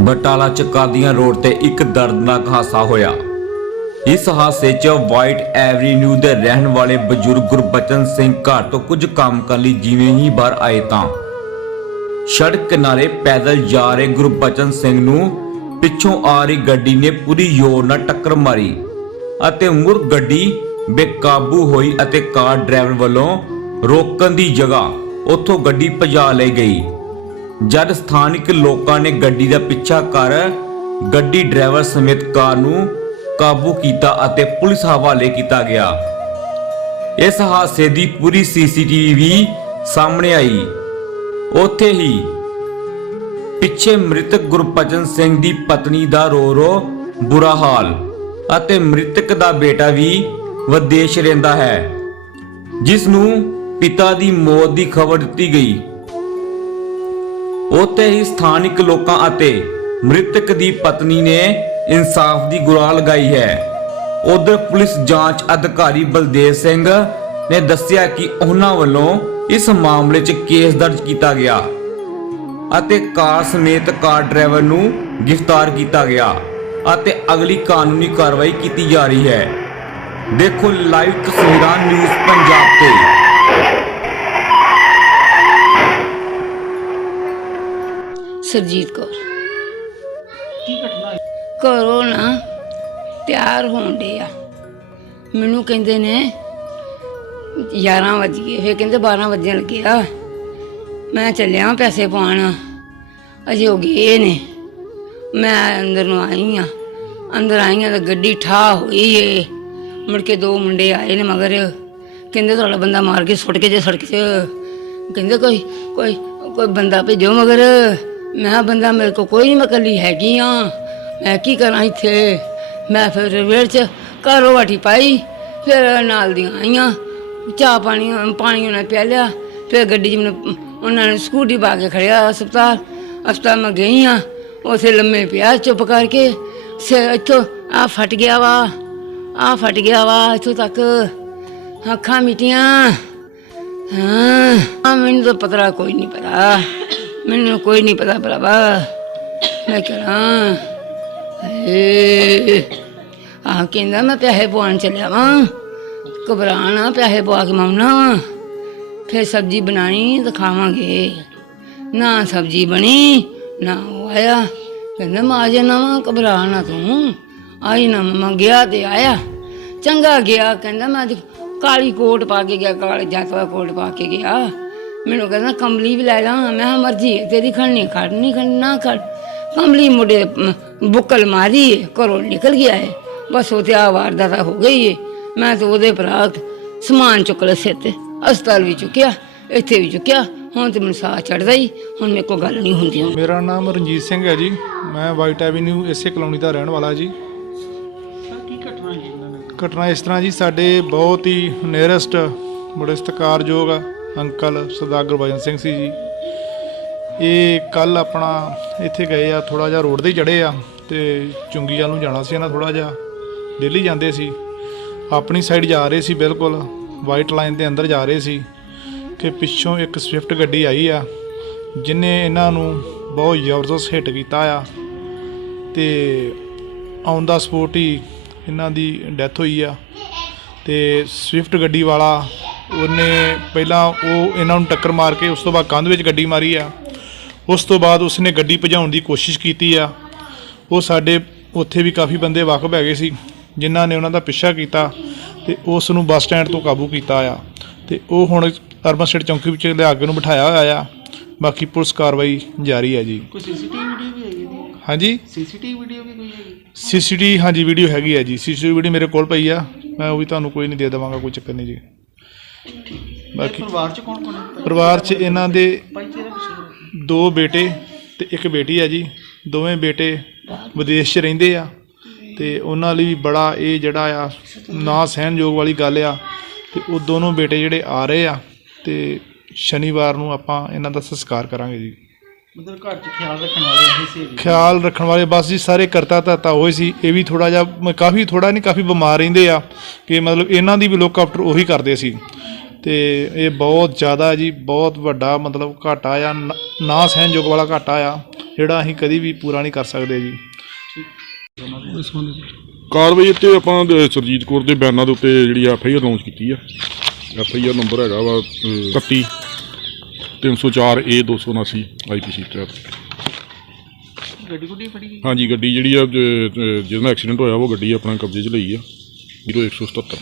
Batala ਚਕਾਦੀਆਂ road ਤੇ ਇੱਕ ਦਰਦਨਾਕ ਹਾਦਸਾ ਹੋਇਆ। ਇਸ ਹਾਦਸੇ 'ਚ ਵਾਈਟ ਐਵਰੀਨਿਊ ਦੇ ਰਹਿਣ ਵਾਲੇ ਬਜ਼ੁਰਗ ਗੁਰਬਚਨ ਸਿੰਘ ਘਰ ਤੋਂ ਕੁਝ ਕੰਮ ਕਰਨ ਲਈ ਜਿਵੇਂ ਹੀ ਬਾਹਰ ਆਏ ਤਾਂ ਸੜਕ ਕਿਨਾਰੇ ਪੈਦਲ ਜਾ ਰਹੇ ਗੁਰਬਚਨ ਸਿੰਘ ਨੂੰ ਪਿੱਛੋਂ ਆ ਰਹੀ ਗੱਡੀ ਨੇ ਪੂਰੀ ਜ਼ੋਰ ਨਾਲ ਟੱਕਰ ਮਾਰੀ ਅਤੇ ਮੁੜ ਗੱਡੀ ਬੇਕਾਬੂ ਹੋਈ ਅਤੇ ਕਾਰ ਡਰਾਈਵਰ ਵੱਲੋਂ ਰੋਕਣ ਦੀ ਜਗ੍ਹਾ ਉੱਥੋਂ ਗੱਡੀ ਭਜਾ ਲਈ ਗਈ। ਜਦ ਸਥਾਨਿਕ ਲੋਕਾਂ ਨੇ ਗੱਡੀ ਦਾ ਪਿੱਛਾ ਕਰ ਗੱਡੀ ਡਰਾਈਵਰ ਸਮੇਤ ਕਾਰ ਨੂੰ ਕਾਬੂ ਕੀਤਾ ਅਤੇ ਪੁਲਿਸ ਹਵਾਲੇ ਕੀਤਾ ਗਿਆ। ਇਸ ਹਾਦਸੇ ਦੀ ਪੂਰੀ ਸੀਸੀਟੀਵੀ ਸਾਹਮਣੇ ਆਈ। ਉੱਥੇ ਹੀ ਪਿੱਛੇ ਮ੍ਰਿਤਕ ਗੁਰਪਚਨ ਸਿੰਘ ਦੀ ਪਤਨੀ ਦਾ ਰੋ ਰੋ ਬੁਰਾ ਹਾਲ ਅਤੇ ਮ੍ਰਿਤਕ ਦਾ ਬੇਟਾ ਵੀ ਵਿਦੇਸ਼ ਰਹਿੰਦਾ ਹੈ, ਜਿਸ ਨੂੰ ਪਿਤਾ ਦੀ ਮੌਤ ਦੀ ਖਬਰ ਦਿੱਤੀ ਗਈ। ਉੱਥੇ ਹੀ ਸਥਾਨਿਕ ਲੋਕਾਂ ਅਤੇ ਮ੍ਰਿਤਕ ਦੀ ਪਤਨੀ ਨੇ ਇਨਸਾਫ ਦੀ ਗੁਹਾਰ ਲਗਾਈ ਹੈ। ਉਧਰ ਪੁਲਿਸ ਜਾਂਚ ਅਧਿਕਾਰੀ ਬਲਦੇਵ ਸਿੰਘ ਨੇ ਦੱਸਿਆ ਕਿ ਉਹਨਾਂ ਵੱਲੋਂ ਇਸ ਮਾਮਲੇ 'ਚ ਕੇਸ ਦਰਜ ਕੀਤਾ ਗਿਆ ਅਤੇ ਕਾਰ ਸਮੇਤ ਕਾਰ ਡਰਾਈਵਰ ਨੂੰ ਗ੍ਰਿਫਤਾਰ ਕੀਤਾ ਗਿਆ ਅਤੇ ਅਗਲੀ ਕਾਨੂੰਨੀ ਕਾਰਵਾਈ ਕੀਤੀ ਜਾ ਰਹੀ ਹੈ। ਦੇਖੋ ਲਾਈਵ ਤਸਵੀਰਾਂ ਨਿਊਜ਼ ਪੰਜਾਬ ਤੇ। ਸਰਜੀਤ ਕੌਰ। ਕੀ ਘਟਨਾ ਘਰੋਂ ਨਾ ਤਿਆਰ ਹੋਣ ਡੇ ਆ। ਮੈਨੂੰ ਕਹਿੰਦੇ ਨੇ 11 ਵਜ ਗਏ। ਫੇਰ ਕਹਿੰਦੇ 12 ਵਜਣ ਲੱਗੇ ਆ। ਮੈਂ ਚੱਲਿਆ ਪੈਸੇ ਪਾਉਣ। ਅਜੇ ਹੋ ਗਏ ਨੇ। ਮੈਂ ਅੰਦਰ ਨੂੰ ਆਈ ਆ। ਅੰਦਰ ਆਈ ਆ ਤਾਂ ਗੱਡੀ ਠਾ ਹੋਈ ਏ। ਮੁੜ ਕੇ ਦੋ ਮੁੰਡੇ ਆਏ ਨੇ ਮਗਰ। ਕਹਿੰਦੇ ਤੁਹਾਡਾ ਬੰਦਾ ਮਾਰ ਕੇ ਸੁੱਟ ਕੇ ਜੇ ਸੜਕ 'ਚ। ਕਹਿੰਦੇ ਕੋਈ ਕੋਈ ਕੋਈ ਬੰਦਾ ਭੇਜੋ ਮਗਰ। ਮੈਂ ਕਿਹਾ, ਬੰਦਾ ਮੇਰੇ ਕੋ ਕੋਈ ਨਹੀਂ ਮੈਂ ਇਕੱਲੀ ਹੈਗੀ ਆ। ਮੈਂ ਕੀ ਕਰਾਂ ਇੱਥੇ? ਮੈਂ ਫਿਰ ਵੇੜ 'ਚ ਘਰੋਂ ਵਾਟੀ ਪਾਈ, ਫਿਰ ਨਾਲ ਦੀਆਂ ਆਈਆਂ। ਚਾਹ ਪਾਣੀ ਪਾਣੀ ਉਹਨਾਂ ਪਿਆ ਲਿਆ। ਫਿਰ ਗੱਡੀ 'ਚ ਮੈਨੂੰ, ਉਹਨਾਂ ਨੇ ਸਕੂਟੀ ਪਾ ਕੇ ਖੜਿਆ ਹਸਪਤਾਲ। ਹਸਪਤਾਲ ਮੈਂ ਗਈ ਆ, ਉਥੇ ਲੰਮੇ ਪਿਆ ਚੁੱਪ ਕਰਕੇ ਸਿਰ ਇੱਥੋਂ ਆ ਫਟ ਗਿਆ ਵਾ ਆ ਫਟ ਗਿਆ ਵਾ ਇੱਥੋਂ ਤੱਕ। ਅੱਖਾਂ ਮਿਟੀਆਂ। ਹਾਂ ਆ ਮੈਨੂੰ ਤਾਂ ਪਤਰਾ ਕੋਈ ਨਹੀਂ ਪਤਾ। ਮੈਨੂੰ ਕੋਈ ਨਹੀਂ ਪਤਾ ਭਰਾਵਾ। ਮੈਂ ਕਰਾਂ। ਏ ਆ ਕਹਿੰਦਾ ਮੈਂ ਪੈਸੇ ਪਵਾਉਣ ਚੱਲਿਆ ਵਾਂ। ਘਬਰਾਣਾ ਪੈਸੇ ਪਵਾ ਕੇ ਮਾਉਣਾ ਵਾਂ। ਫਿਰ ਸਬਜ਼ੀ ਬਣਾਣੀ ਤਾਂ ਖਾਵਾਂਗੇ ਨਾ ਸਬਜ਼ੀ ਬਣੀ, ਨਾ ਉਹ ਆਇਆ। ਕਹਿੰਦਾ ਮੈਂ ਆ ਜਾਣਾ ਵਾਂ ਘਬਰਾ ਨਾ ਤੂੰ। ਆਈ ਨਾ ਮੈਂ ਗਿਆ ਤੇ ਆਇਆ। ਚੰਗਾ ਗਿਆ, ਕਹਿੰਦਾ ਮੈਂ ਅੱਜ ਕਾਲੀ ਕੋਟ ਪਾ ਕੇ ਗਿਆ, ਕਾਲੇ ਜਾਤਵਾ ਕੋਟ ਪਾ ਕੇ ਗਿਆ। ਮੈਨੂੰ ਕਹਿੰਦਾ ਕੰਬਲੀ ਵੀ ਲੈ ਲਾ। ਮੈਂ ਕਿਹਾ, ਮਰਜ਼ੀ ਹੈ, ਤੇਰੀ ਖੜਨੀ ਖੜ, ਨਹੀਂ ਖੜ ਨਾ ਖੜ। ਕੰਬਲੀ ਮੁੰਡੇ ਬੁੱਕਲ ਮਾਰੀ ਘਰੋਂ ਨਿਕਲ ਗਿਆ ਹੈ ਬਸ ਉਹ ਤੇ ਆ ਵਾਰਦਾਤ ਹੋ ਗਈ ਹੈ ਮੈਂ ਤਾਂ ਉਹਦੇ ਭਰਾ ਸਮਾਨ ਚੁੱਕ ਲਿਆ ਸਿਰ ਤੇ। ਹਸਪਤਾਲ ਵੀ ਚੁੱਕਿਆ, ਇੱਥੇ ਵੀ ਚੁੱਕਿਆ। ਹੁਣ ਤੇ ਮੈਨੂੰ ਸਾਹ ਚੜਦਾ ਹੀ ਹੁਣ ਮੇਰੇ ਕੋਲ ਗੱਲ ਨਹੀਂ ਹੁੰਦੀ ਹੁਣ। ਮੇਰਾ ਨਾਮ ਰਣਜੀਤ ਸਿੰਘ ਹੈ ਜੀ। ਮੈਂ ਵਾਈਟ ਐਵੀਨਿਊ ਇਸੇ ਕਲੋਨੀ ਦਾ ਰਹਿਣ ਵਾਲਾ ਜੀ। ਕੀ ਘਟਨਾ ਜੀ ਘਟਨਾ ਇਸ ਤਰ੍ਹਾਂ ਜੀ, ਸਾਡੇ ਬਹੁਤ ਹੀ ਨੇਰੈਸਟ, ਬੜੇ ਸਤਿਕਾਰਯੋਗ ਅੰਕਲ ਸਰਦਾਰ ਗੁਰਬਚਨ ਸਿੰਘ ਸੀ ਜੀ। ਇਹ ਕੱਲ ਆਪਣਾ ਇੱਥੇ ਗਏ ਆ ਥੋੜਾ ਜਿਹਾ ਰੋਡ ਤੇ ਚੜੇ ਆ ਤੇ ਚੁੰਗੀ ਨੂੰ ਜਾਣਾ ਸੀ ਇਹਨਾਂ ਥੋੜਾ ਜਿਹਾ। ਦਿੱਲੀ ਜਾਂਦੇ ਸੀ। ਆਪਣੀ ਸਾਈਡ ਜਾ ਰਹੇ ਸੀ ਬਿਲਕੁਲ ਵਾਈਟ ਲਾਈਨ ਦੇ ਅੰਦਰ ਜਾ ਰਹੇ ਸੀ ਕਿ ਪਿੱਛੋਂ ਇੱਕ ਸਵਿਫਟ ਗੱਡੀ ਆਈ ਆ, ਜਿਨੇ ਇਹਨਾਂ ਨੂੰ ਬਹੁਤ ਜ਼ਬਰਦਸਤ ਹਿੱਟ ਕੀਤਾ ਆ ਤੇ ਔਨ ਦਾ ਸਪੋਟ ਹੀ ਇਹਨਾਂ ਦੀ ਡੈਥ ਹੋਈ ਆ ਤੇ ਸਵਿਫਟ ਗੱਡੀ ਵਾਲਾ ਉਹਨੇ ਪਹਿਲਾਂ ਉਹ ਇਹਨਾਂ ਨੂੰ ਟੱਕਰ ਮਾਰ ਕੇ ਉਸ ਤੋਂ ਬਾਅਦ ਕੰਧ ਵਿੱਚ ਗੱਡੀ ਮਾਰੀ ਆ। ਉਸ ਤੋਂ ਬਾਅਦ ਉਸਨੇ ਗੱਡੀ ਭਜਾਉਣ ਦੀ ਕੋਸ਼ਿਸ਼ ਕੀਤੀ ਆ। ਉਹ ਸਾਡੇ ਉੱਥੇ ਵੀ ਕਾਫੀ ਬੰਦੇ ਵਾਕਫ ਹੈਗੇ ਸੀ ਜਿਨ੍ਹਾਂ ਨੇ ਉਹਨਾਂ ਦਾ ਪਿੱਛਾ ਕੀਤਾ ਤੇ ਉਸ ਨੂੰ ਬੱਸ ਸਟੈਂਡ ਤੋਂ ਕਾਬੂ ਕੀਤਾ ਆ। ਤੇ ਉਹ ਹੁਣ ਅਰਬਨ ਸਟੇਟ ਚੌਂਕੀ ਵਿੱਚ ਲਿਆ ਕੇ ਉਹਨੂੰ ਬਿਠਾਇਆ ਹੋਇਆ ਆ। ਬਾਕੀ ਪੁਲਿਸ ਕਾਰਵਾਈ ਜਾਰੀ ਹੈ ਜੀ। ਕੋਈ ਸੀਸੀਟੀਵੀ ਵੀਡੀਓ ਵੀ ਹੈਗੀ ਜੀ ਹਾਂਜੀ? ਸੀਸੀਟੀਵੀ ਵੀਡੀਓ ਵੀ ਕੋਈ ਹੈਗੀ? ਸੀਸੀਟੀ ਹਾਂਜੀ ਵੀਡੀਓ ਹੈਗੀ ਹੈ ਜੀ। ਸੀਸੀਟੀ ਵੀਡੀਓ ਮੇਰੇ ਕੋਲ ਪਈ ਆ। ਮੈਂ ਉਹ ਵੀ ਤੁਹਾਨੂੰ ਕੋਈ ਨਹੀਂ ਦੇ ਦੇਵਾਂਗਾ ਕੋਈ ਚੱਕਰ ਨਹੀਂ ਜੀ। ਬਾਕੀ ਪਰਿਵਾਰ ਚ ਕੌਣ ਕੌਣ ਹੈ? ਪਰਿਵਾਰ 'ਚ ਇਹਨਾਂ ਦੇ ਦੋ ਬੇਟੇ ਤੇ ਇੱਕ ਬੇਟੀ ਆ ਜੀ। ਦੋਵੇਂ ਬੇਟੇ ਵਿਦੇਸ਼ 'ਚ ਰਹਿੰਦੇ ਆ ਤੇ ਉਹਨਾਂ ਲਈ ਵੀ ਬੜਾ ਇਹ ਜਿਹੜਾ ਆ ਨਾ ਸਹਿਣਯੋਗ ਵਾਲੀ ਗੱਲ ਆ ਤੇ ਉਹ ਦੋਨੋਂ ਬੇਟੇ ਜਿਹੜੇ ਆ ਰਹੇ ਆ ਤੇ ਸ਼ਨੀਵਾਰ ਨੂੰ ਆਪਾਂ ਇਹਨਾਂ ਦਾ ਸੰਸਕਾਰ ਕਰਾਂਗੇ ਜੀ। ਮਤਲਬ ਘਰ ਚ ਖਿਆਲ ਰੱਖਣ ਵਾਲੇ ਇਹ ਸੀ। ਜੀ ਖਿਆਲ ਰੱਖਣ ਵਾਲੇ ਬਸ ਜੀ ਸਾਰੇ ਕਰਤਾ ਧਰਤਾ ਹੋਏ ਸੀ। ਇਹ ਵੀ ਥੋੜਾ ਜਿਹਾ ਮ- ਕਾਫੀ ਥੋੜਾ ਨਹੀਂ ਕਾਫੀ ਬਿਮਾਰ ਰਹਿੰਦੇ ਆ ਕਿ ਮਤਲਬ ਇਹਨਾਂ ਦੀ ਵੀ ਲੋਕ ਆਫਟਰ ਉਹੀ ਕਰਦੇ ਸੀ। ਤੇ ਇਹ ਬਹੁਤ ਜ਼ਿਆਦਾ ਜੀ ਬਹੁਤ ਵੱਡਾ ਮਤਲਬ ਘਾਟਾ ਆ ਨ- ਸਹਿਣਯੋਗ ਵਾਲਾ ਘਾਟਾ ਆ ਜਿਹੜਾ ਅਸੀਂ ਕਦੀ ਵੀ ਪੂਰਾ ਨਹੀਂ ਕਰ ਸਕਦੇ ਜੀ। ਕਾਰਵਾਈ ਉੱਤੇ ਆਪਾਂ ਸਰਜੀਤ ਕੌਰ ਦੇ ਬਿਆਨਾਂ ਦੇ ਉੱਤੇ ਜਿਹੜੀ ਐਫ ਆਈ ਆਰ ਲਾਂਚ ਕੀਤੀ ਆ। ਐਫ ਆਈ ਆਰ ਨੰਬਰ ਹੈਗਾ ਵਾ ਅਹ, 31 304 ਏ 279 ਆਈ ਪੀ ਸੀ ਤਹਿਤ ਗੱਡੀ ਗੁੱਡੀ ਫੜੀ ਗਈ? ਹਾਂਜੀ ਗੱਡੀ ਜਿਹੜੀ ਆ ਜਿਹਦੇ ਨਾਲ ਐਕਸੀਡੈਂਟ ਹੋਇਆ ਉਹ ਗੱਡੀ ਆਪਣਾ ਕਬਜ਼ੇ 'ਚ ਲਈ ਆ 0177